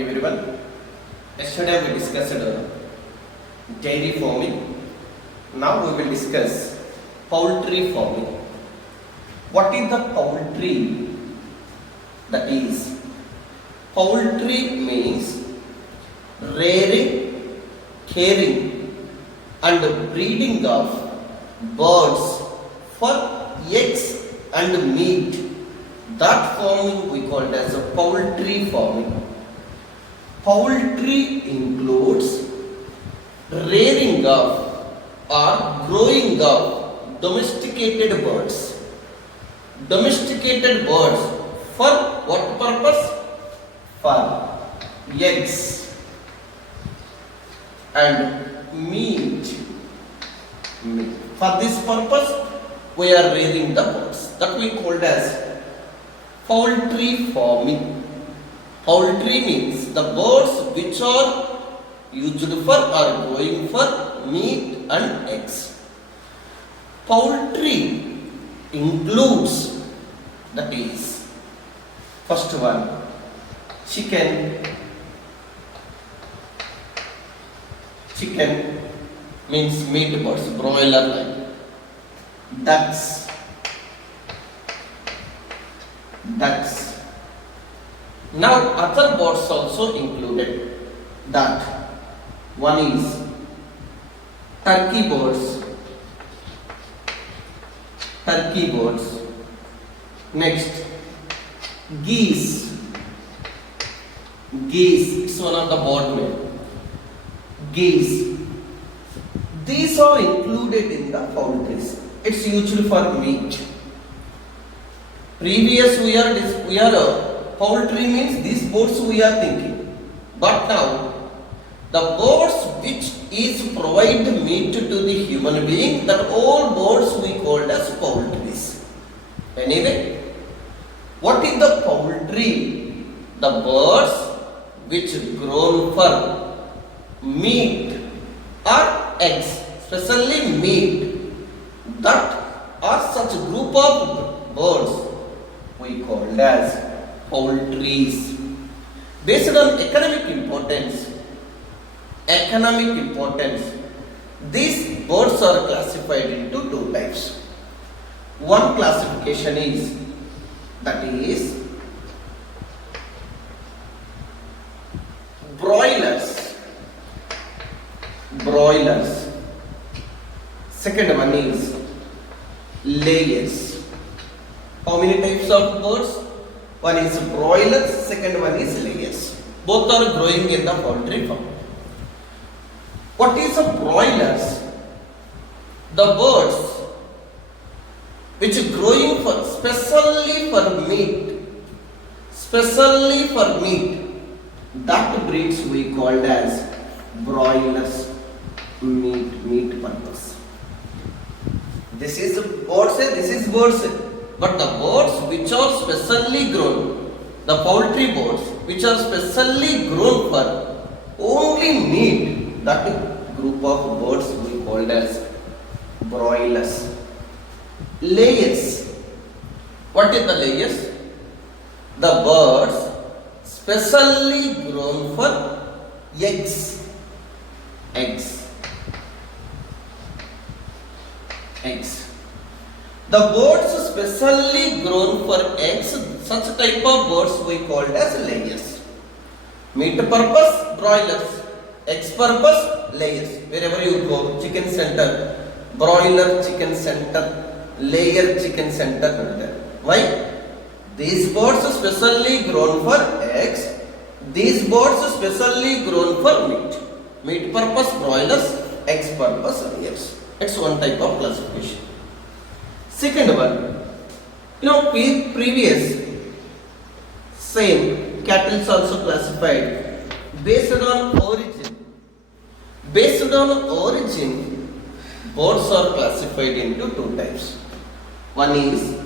morning everyone. Yesterday we discussed dairy farming. Now we will discuss poultry farming. What is the poultry? That is, poultry means rearing, caring and breeding of birds for eggs and meat. That farming we call as a poultry farming. Poultry includes rearing of or growing of domesticated birds. Domesticated birds for what purpose? For eggs and meat. For this purpose we are rearing the birds. That we called as poultry farming. Poultry means the birds which are used for or going for meat and eggs. Poultry includes, that is, first one, chicken. Chicken means meat birds, broiler like. Ducks. Now other birds also included. That one is turkey birds. Next, geese. It's one of the bird name. Geese. These are included in the poultry. It's used for meat. Previous we are poultry means these birds we are thinking. But now the birds which is provide meat to the human being, that all birds we called as poultry. Anyway, what is the poultry? The birds which grown for meat or eggs, especially meat, that are such group of birds we called as poultries. Based on economic importance, these birds are classified into two types. One classification is, that is, broilers. Second one is layers. How many types of birds? One is broilers, second one is layers. Both are growing in the poultry farm. What is a broilers? The birds which are growing for specially for meat, that breeds we called as broilers, meat purpose. This is birds, this is birds. But the birds which are specially grown, the poultry birds which are specially grown for only meat, that group of birds we called as broilers. Layers. What is the layers? The birds specially grown for eggs. The birds specially grown for eggs, such type of birds we called as layers. Meat purpose, broilers. Eggs purpose, layers. Wherever you go, chicken center, broiler chicken center, layer chicken center. Why? These birds specially grown for eggs. These birds specially grown for meat. Meat purpose, broilers. Eggs purpose, layers. It's one type of classification. Second one, previous same cattle is also classified based on origin. Birds are classified into two types. One is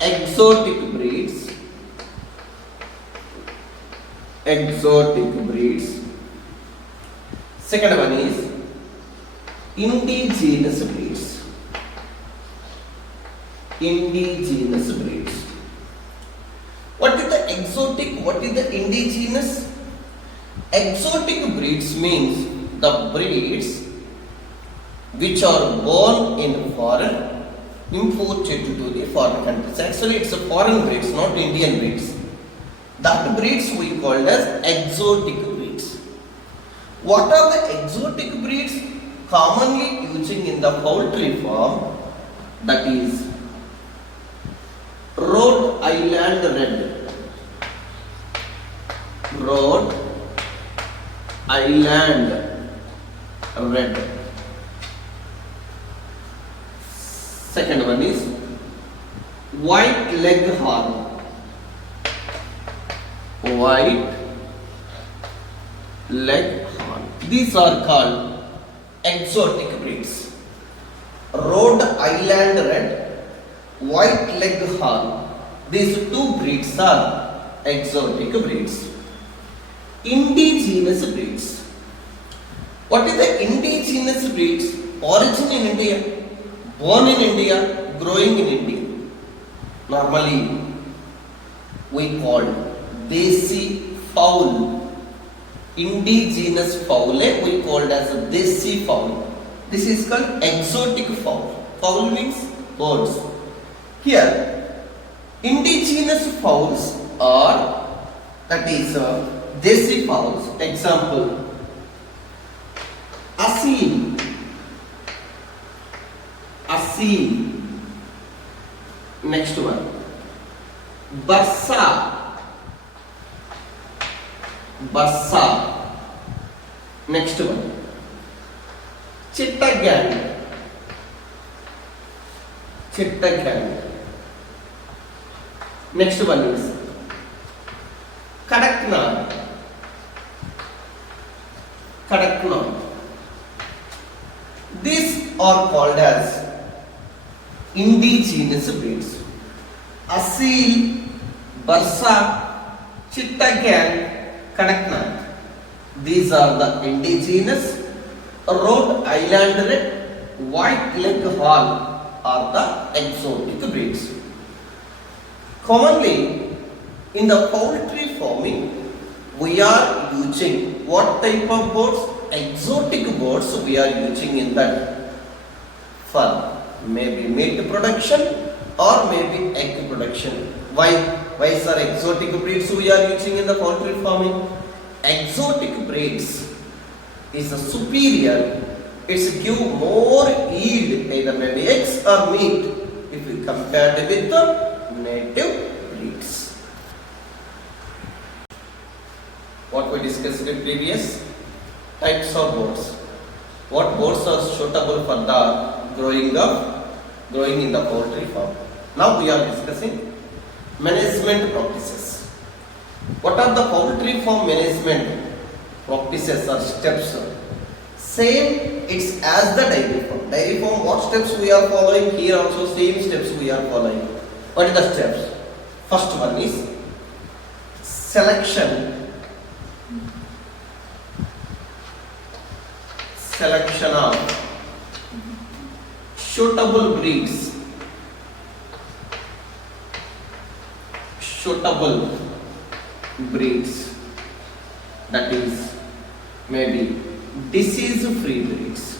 exotic breeds. Second one is indigenous breeds. What is the exotic, what is the indigenous? Exotic breeds means the breeds which are born in foreign, imported to the foreign countries. Actually, it's a foreign breeds, not Indian breeds. That breeds we called as exotic breeds. What are the exotic breeds commonly using in the poultry farm? That is Rhode Island Red, Rhode Island Red. Second one is White Leghorn, White Leghorn. These are called exotic breeds. Rhode Island Red, White Leghorn. These two breeds are exotic breeds. Indigenous breeds. What is the indigenous breeds? Origin in India, born in India, growing in India. Normally, we call desi fowl. Indigenous fowl we called as a desi fowl. This is called exotic fowl. Fowl means birds. Here, indigenous fowls are, that is desi fowls. Example, Asil, Asil. Next one, Barsa, Barsa. Next one, Chittagan, Chittagan. Next one is Kadaknad, Kadaknad. These are called as indigenous breeds. Asil, Barsa, Chittagan, Kadaknad. These are the indigenous. Rhode Island Red, White Leghorn are the exotic breeds. Commonly, in the poultry farming, we are using what type of birds? Exotic birds we are using in that for maybe meat production or maybe egg production. Why? Why sir, exotic breeds we are using in the poultry farming? Exotic breeds is a superior. It's give more yield, either maybe eggs or meat, if we compare it with the native breeds. What we discussed in previous types of birds. What birds are suitable for the growing in the poultry farm. Now we are discussing management practices. What are the poultry farm management practices or steps? Same, it's as the dairy farm. Dairy farm, what steps we are following? Here also same steps we are following. What are the steps? First one is selection. Selection of suitable breeds. Suitable breeds. That is maybe disease-free breeds.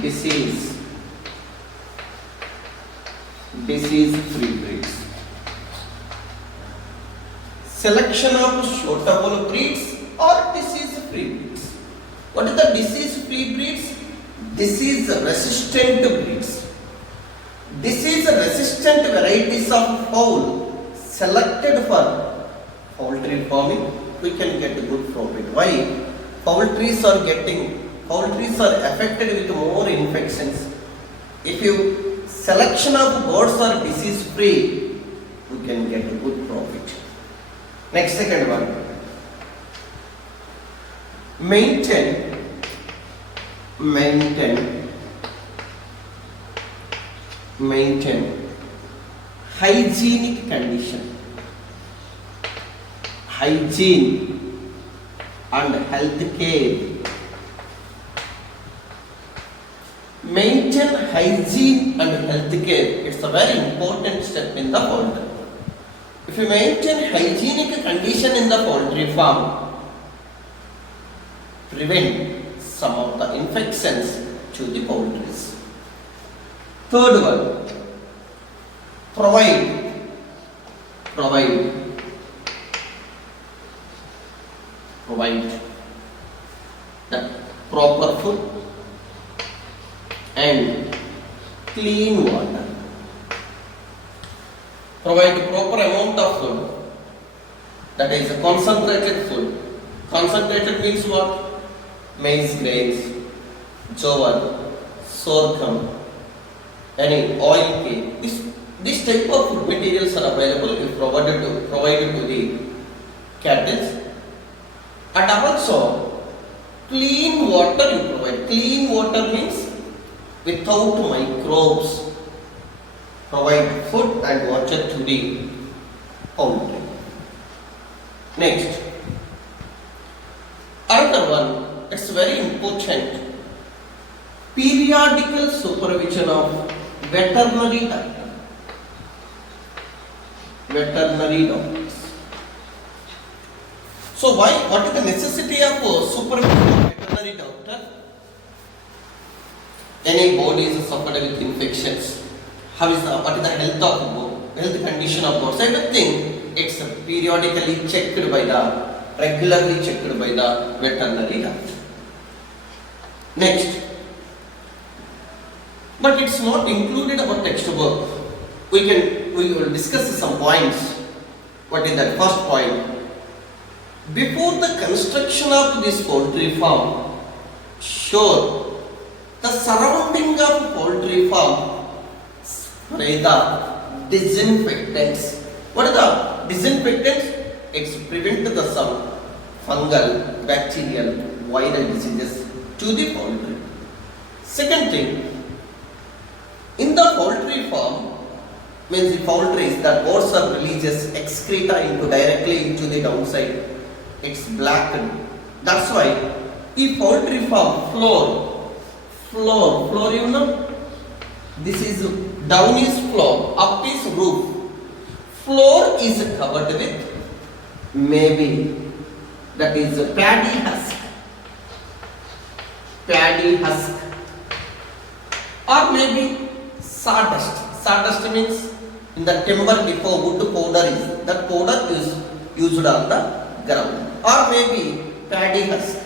Disease-free breeds. Selection of suitable breeds or disease-free breeds. What is the disease-free breeds? Disease-resistant breeds. Disease-resistant varieties of fowl selected for poultry farming, we can get a good profit. Why? Poultries are affected with more infections. If you selection of birds are disease free, we can get a good profit. Next, second one. Maintain hygienic condition. Hygiene and health care. Maintain hygiene and health care. It's a very important step in the poultry. If you maintain hygienic condition in the poultry farm, prevent some of the infections to the poultries. Third one, provide the proper food and clean water. Provide proper amount of food, that is a concentrated food. Concentrated means what? Maize grains, jowar, sorghum, any oil cake. This type of food materials are available if provided to the cattle. And also clean water you provide. Clean water means without microbes. Provide food and water to the poultry. Next, another one, it's very important. Periodical supervision of veterinary doctors. So what is the necessity of supervision of veterinary doctor? Any body is suffered with infections. What is the health condition of birds? Everything it's periodically regularly checked by the veterinary doctor. Next, but it's not included our textbook. We will discuss some points. What is that? First point. Before the construction of this poultry farm, sure, the surrounding of poultry farm spray the disinfectants. What are the disinfectants? It's prevent the some fungal, bacterial, viral diseases to the poultry. Second thing, in the poultry farm, means the poultries that birds are releases excreta directly into the downside. It's blackened. That's why the poultry farm floor, you know, this is down is floor, up is roof. Floor is covered with maybe that is paddy husk, or maybe sawdust. Sawdust means in the timber before wood powder is, that powder is used on the ground, or maybe paddy husk.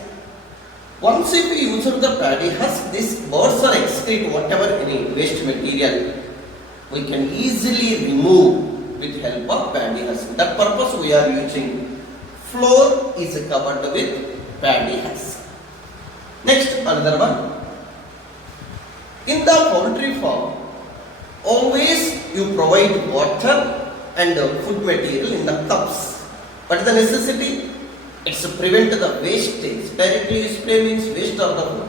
Once if we use the paddy husk, this birds or excrete whatever any waste material, we can easily remove with help of paddy husk. That purpose we are using floor is covered with paddy husk. Next, another one. In the poultry farm, always you provide water and food material in the cups. What is the necessity? It's to prevent the wastage. Directly spray means waste of the food.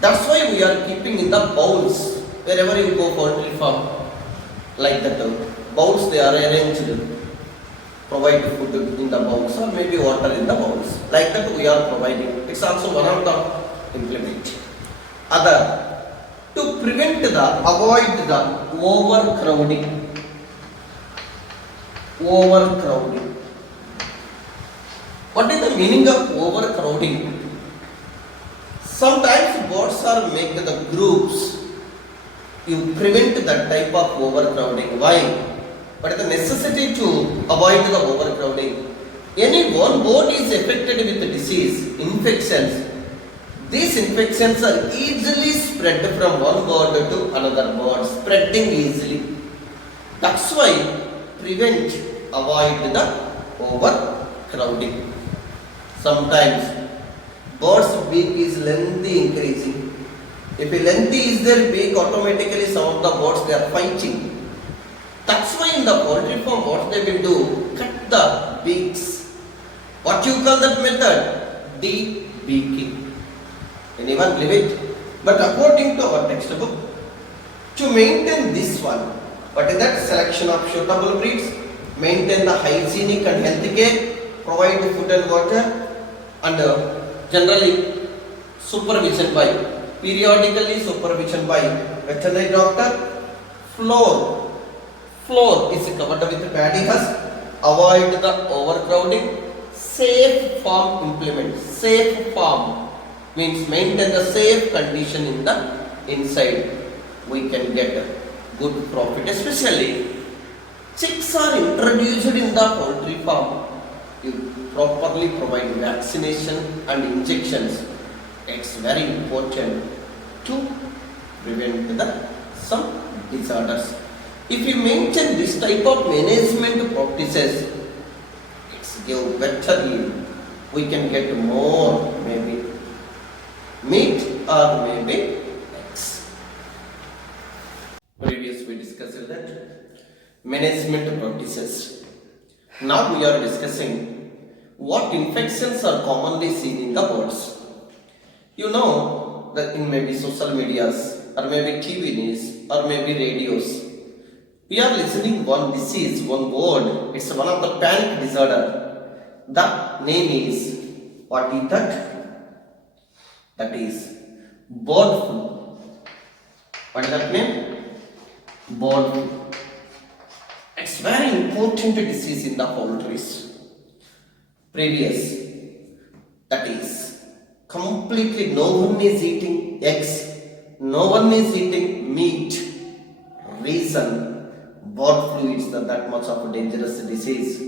That's why we are keeping in the bowls. Wherever you go poultry farm, like that bowls they are arranged. Provide food in the bowls or maybe water in the bowls. Like that we are providing. It's also one of the implement. Other, to avoid the overcrowding. What is the meaning of overcrowding? Sometimes birds are made the groups. You prevent that type of overcrowding. Why? What is the necessity to avoid the overcrowding? Any one bird is affected with the disease, infections. These infections are easily spread from one bird to another bird, spreading easily. That's why avoid the overcrowding. Sometimes bird's beak is lengthy increasing. If a lengthy is their beak, automatically some of the birds they are fighting. That's why in the poultry farm what they will do, cut the beaks. What you call that method? De-beaking. Anyone believe it? But according to our textbook, to maintain this one, what is that? Selection of suitable breeds, maintain the hygienic and healthy care, provide food and water, and generally periodically supervision by veterinary doctor. Floor is covered with paddy husk avoid the overcrowding, safe farm implement. Safe farm means maintain the safe condition in the inside. We can get a good profit, especially chicks are introduced in the poultry farm. You properly provide vaccination and injections. It's very important to prevent some disorders. If you maintain this type of management practices, it's give better yield. We can get more maybe meat or maybe eggs. Previous we discussed that management practices. Now we are discussing what infections are commonly seen in the birds. You know that in maybe social medias or maybe TV news or maybe radios, we are listening one disease, one word. It's one of the panic disorder. That name is, what is that? That is bird flu. What is that name? Bird flu. It's very important disease in the poultries. Previous, that is completely no one is eating eggs, no one is eating meat. Reason, bird flu is that much of a dangerous disease.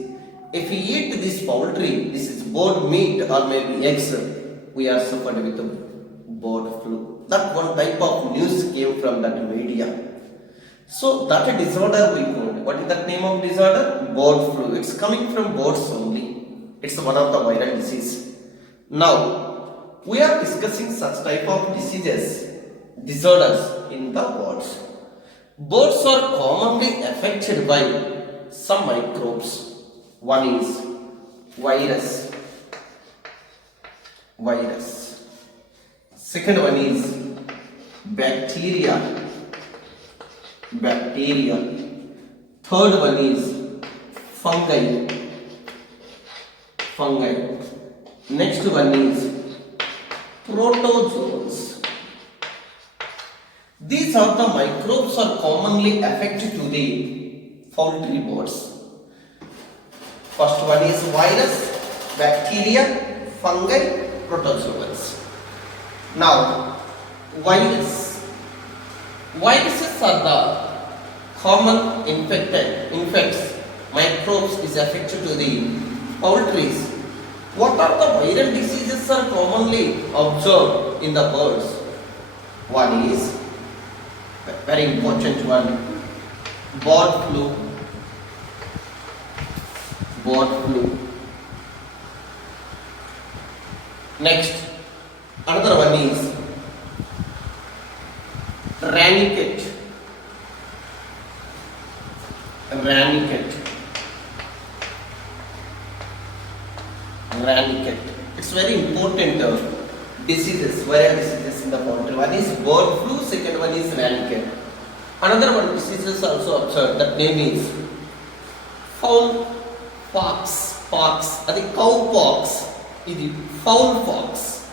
If we eat this poultry, this is bird meat or maybe eggs, we are suffered with bird flu. That one type of news came from that media. So that disorder we call. What is that name of disorder? Bird flu. It's coming from birds only. It's one of the viral disease. Now we are discussing such type of diseases, disorders in the birds. Birds are commonly affected by some microbes. One is virus. Second one is bacteria. Third one is fungi. Next one is protozoans. These are the microbes are commonly affected to the poultry birds. First one is virus, bacteria, fungi, protozoans. Now, viruses are the common infects, microbes is affected to the poultries. What are the viral diseases are commonly observed in the birds? One is very important one, bird flu. Next, another one is ranicate. It's very important diseases, viral diseases in the poultry. One is bird flu, second one is ranicate. Another one diseases also observed, that name is fowl pox. That is cow pox. It is fowl pox.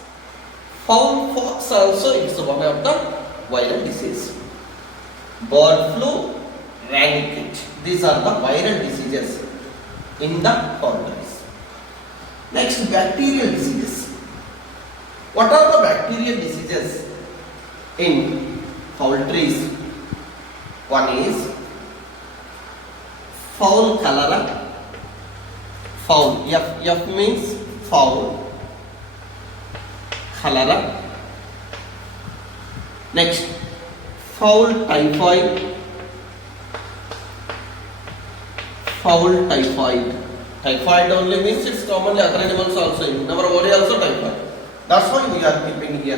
Fowl pox also is one of the viral disease. Bird flu, ranicate. These are the viral diseases in the poultries. Next, bacterial diseases. What are the bacterial diseases in poultries? One is fowl cholera. Fowl, F means fowl. Cholera. Next, fowl typhoid. Typhoid only means it's commonly other animals also. In our body also typhoid. That's why we are keeping here.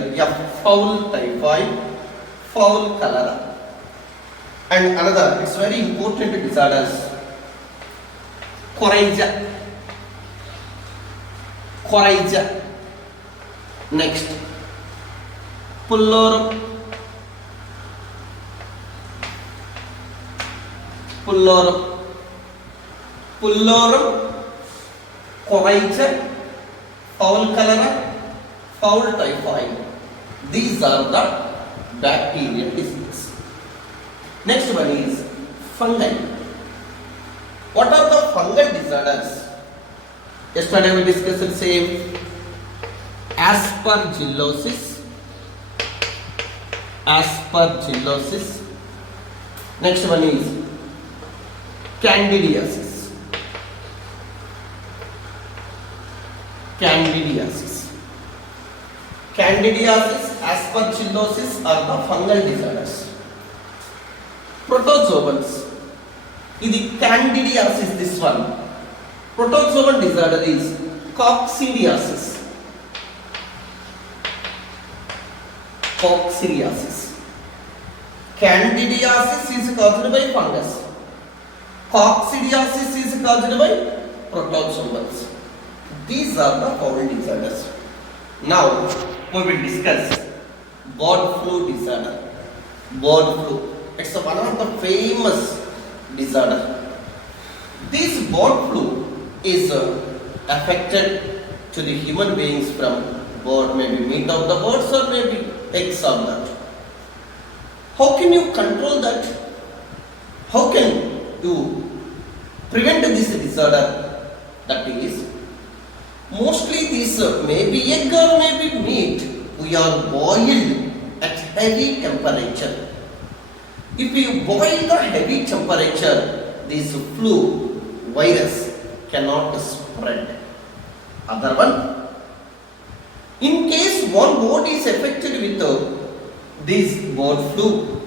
Fowl typhoid, fowl cholera. And another, it's very important disorders. Coryza. Next, pullorum, coryza, fowl cholera, fowl typhoid. These are the bacterial diseases. Next one is fungi. What are the fungal disorders? Yesterday we discussed the same. Aspergillosis. Aspergillosis. Next one is candidiasis. Candidiasis. Candidiasis, aspergillosis are the fungal disorders. Protozoans. This candidiasis, this one. Protozoan disorder is coccidiasis. Coccidiasis. Candidiasis is caused by fungus. Coccidiasis is caused by protozoans. These are the foul disorders. Now we will discuss bird flu disorder. Bird flu. It's one of the famous disorder. This bird flu is affected to the human beings from bird, maybe meat of the birds or maybe eggs of that. How can you control that? How can you prevent this disorder? That is, mostly this maybe egg or maybe meat we are boiled at heavy temperature. If you boil the heavy temperature, this flu virus cannot spread. Other one, in case one bird is affected with this bird flu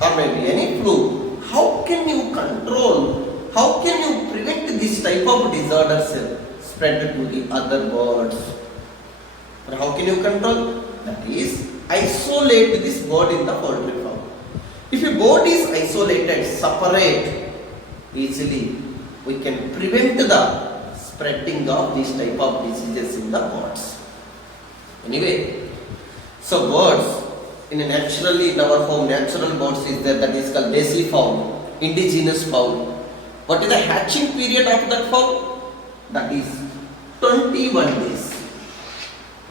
or maybe any flu, how can you control, how can you prevent this type of disorders spread to the other birds? But how can you control? That is, isolate this bird in the poultry farm. If a bird is isolated, separate, easily we can prevent the spreading of this type of diseases in the birds. Anyway, so birds in a naturally in our home, natural birds is there, that is called desi fowl, indigenous fowl. What is the hatching period of that fowl? That is 21 days.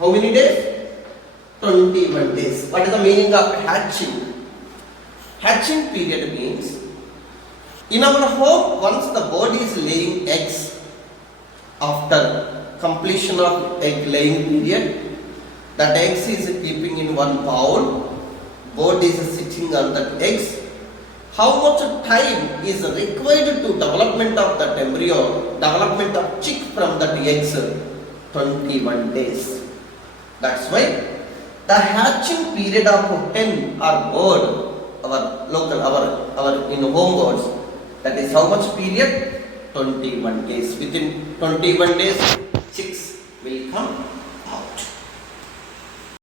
How many days? 21 days. What is the meaning of hatching? Hatching period means in our home, once the bird is laying eggs, after completion of egg laying period, that eggs is keeping in one bowl, bird is sitting on that eggs. How much time is required to development of that embryo, development of chick from that eggs? 21 days. That's why the hatching period of hen or bird, our local, our in home birds, that is how much period? 21 days. Within 21 days, chicks will come out.